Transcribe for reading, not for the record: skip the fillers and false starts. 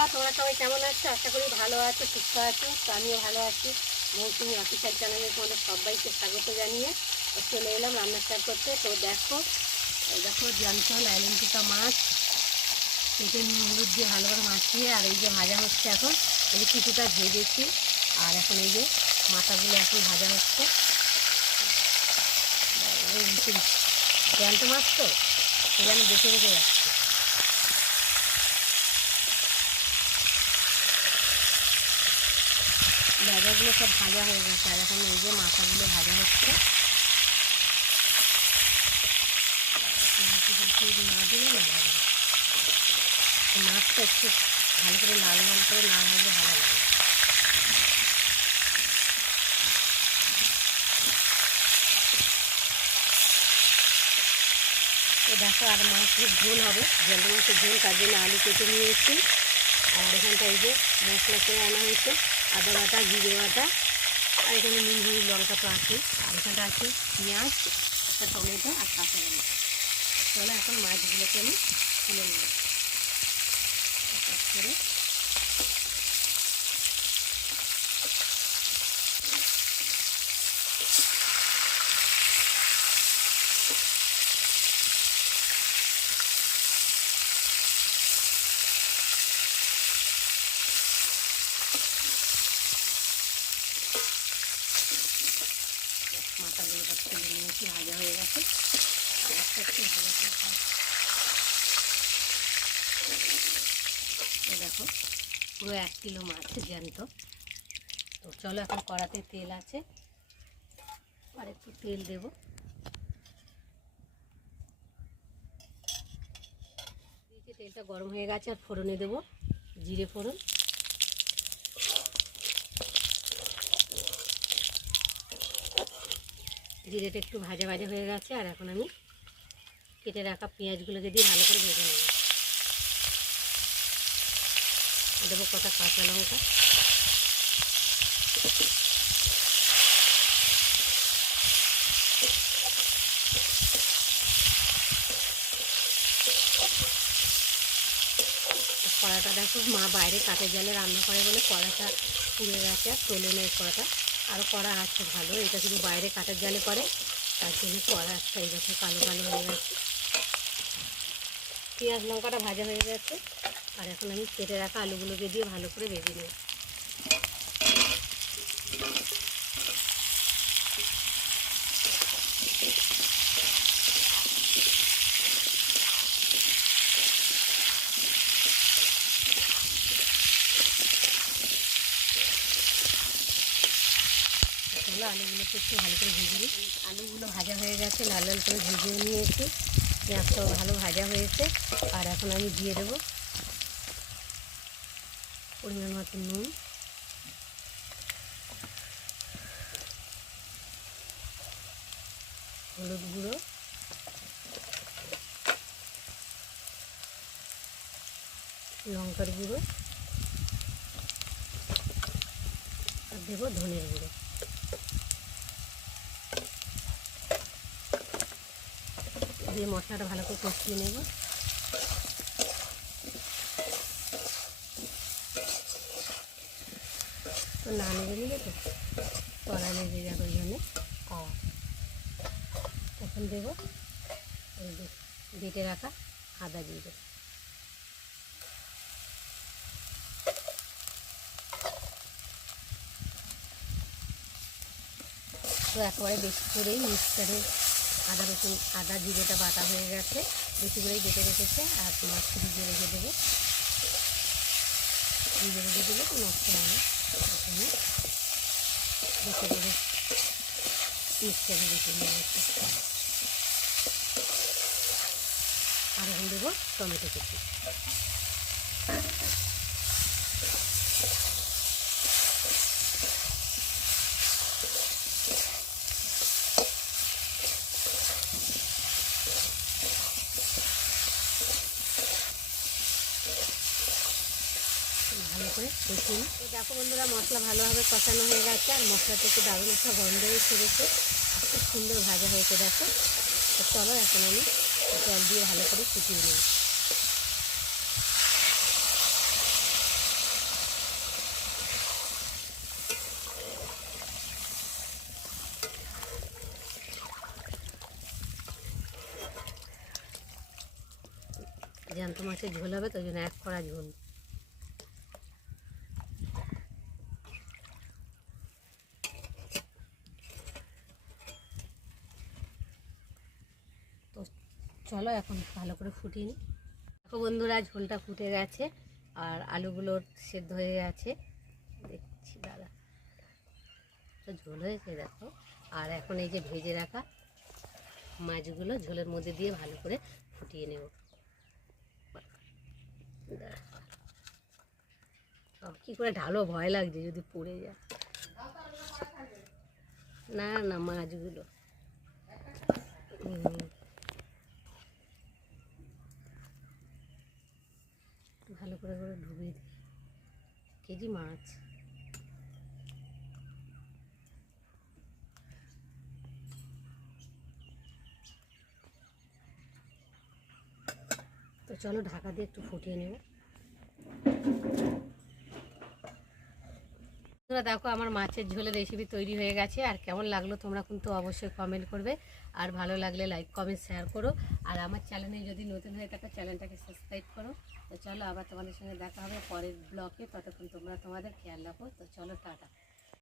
বন্ধুরা, তোমরা সবাই কেমন আছো? আশা করি ভালো আছো, সুস্থ আছো। তো আমিও ভালো আছি। মৌসুমি অফিসিয়াল চ্যানেলে তোমাদের সবাইকে স্বাগত জানিয়ে চলে এলাম রান্না স্টার্ট করতে। তো দেখো জ্যান্ত লাইলনটিকা মাছ কেটে নিয়ে হলুদ দিয়ে ভালো করে মাখিয়ে, আর এই যে ভাজা হচ্ছে এখন। এই যে কিছুটা ভেজেছি, আর এখন এই যে মাথাগুলো এখন ভাজা হচ্ছে। জ্যান্ত মাছ তো সেখানে বেঁচে বেঁচে যাচ্ছে। ভাজাগুলো সব ভাজা হয়ে গেছে, আর এখন এই যে মাথাগুলো ভাজা হচ্ছে। না দিলে না ভালো, মাছটা একটু ভালো করে লাল লাল করে না ভাজলে ভালো লাগে। তো দেখো, আর মাছের ঝোল হবে, জ্যান্ত মাছের ঝোল, তার জন্য আলু কেটে নিয়ে এসেছি। আর এখানটা এই যে মশলা করে আনা হয়েছে, আদা বাটা, জিরে বাটা, আর এখানে নুন হলুদ লঙ্কা তো আছে। আর এখানটা আছে পেঁয়াজ, একটা টমেটো আর কাঁচা লঙ্কা। তাহলে এখন মাছগুলোকে আমি তুলে নেব করে। মাথাগুলো তুলে নিয়েছি, ভাজা হয়ে গেছে। একটু ভালো করে দেখো, পুরো 1 কিলো মাছ জ্যান্ত। তো চলো, এখন কড়াতে তেল আছে, আর একটু তেল দেব। দিয়েছি, তেলটা গরম হয়ে গেছে, আর ফোড়নে দেবো জিরে ফোড়ন। জিরেটা একটু ভাজা ভাজা হয়ে গেছে, আর এখন আমি কেটে রাখা পেঁয়াজগুলোকে দিয়ে ভালো করে ভেজে নেব। দেবো কটা কাঁচা লঙ্কা, কড়াটা দেখো, মা বাইরে কাঠের জালে রান্না করে বলে কড়াটা পুড়ে গেছে, আর তোলে নেই কড়াটা। আরও কড়া আছে ভালো, এটা শুধু বাইরে কাঠের জালে করে, তার জন্য কড়া একটা এই দেখো কালো কালো হয়ে গেছে। পেঁয়াজ লঙ্কাটা ভাজা হয়ে গেছে, আর এখন আমি কেটে রাখা আলুগুলোকে দিয়ে ভালো করে ভেজে নেব। আলুগুলোকে একটু ভালো করে ভেজে নিই। আলুগুলো ভাজা হয়ে গেছে, লাল লাল করে ভেজে নিয়েছি। পেঁয়াজটাও ভালো ভাজা হয়েছে, আর এখন আমি দিয়ে দেবো পরিমাণ মতো নুন, হলুদ গুঁড়ো, লঙ্কার গুঁড়ো, আর দেবো ধনের গুঁড়ো। দিয়ে মশলাটা ভালো করে কষিয়ে নেব। তো না নেড়ে নিলে তো কড়া লেগে যাবে, ওই জন্যে। এখন দেবো বেটে রাখা আদা দিয়ে দেবো। তো একেবারে বেশি করেই মিক্সচারে আদা জিরেটা বাটা হয়ে গেছে, বেশি করেই বেটে রেখেছে। আর মাছ ভিজে রেখে দেবো, ভিজে রেখে দেবো তো নষ্ট হয় না। এখানে বেশি করে মিক্সচারে বেটে নিয়ে গেছে। আর এখন দেবো টমেটো কুচি। ভালো করে কষিয়ে নিই। তো দেখো বন্ধুরা, মশলা ভালোভাবে কষানো হয়ে গেছে, আর মশলা থেকে দারুণ একটা গন্ধ ছেড়েছে, খুব সুন্দর ভাজা হয়েছে দেখো। তো চলো, এখন আমি জল দিয়ে ভালো করে ফুটিয়ে নিই। জ্যান্ত মাছের ঝোল হবে, তো ওই জন্য 1 কড়া ঝোল। তো চলো এখন ভালো করে ফুটিয়ে নিই। দেখো বন্ধুরা, ঝোলটা ফুটে গেছে আর আলুগুলো সেদ্ধ হয়ে গেছে, দেখছি দাদা তো ঝোল হয়েছে দেখো। আর এখন এই যে ভেজে রাখা মাছগুলো ঝোলের মধ্যে দিয়ে ভালো করে ফুটিয়ে নেব। কি করে ঢালো, ভয় লাগছে যদি পড়ে যায়। না না, মাছগুলো ভালো করে করে ডুবিয়ে দিই, কেজি মাছ। তো চলো ঢাকা দিয়ে একটু ফুটিয়ে নেব। তোমরা দেখো আমার মাছের ঝোলের রেসিপি তৈরি হয়ে গেছে। আর কেমন লাগলো তোমরা কিন্তু অবশ্যই কমেন্ট করবে, আর ভালো লাগলে লাইক কমেন্ট শেয়ার করো। আর আমার চ্যানেলে যদি নতুন হয়ে থাকো চ্যানেলটাকে সাবস্ক্রাইব করো। তো চলো আবার তোমাদের সঙ্গে দেখা হবে পরের ব্লগে, ততক্ষণ তোমরা তোমাদের খেয়াল রাখো। তো চলো টাটা।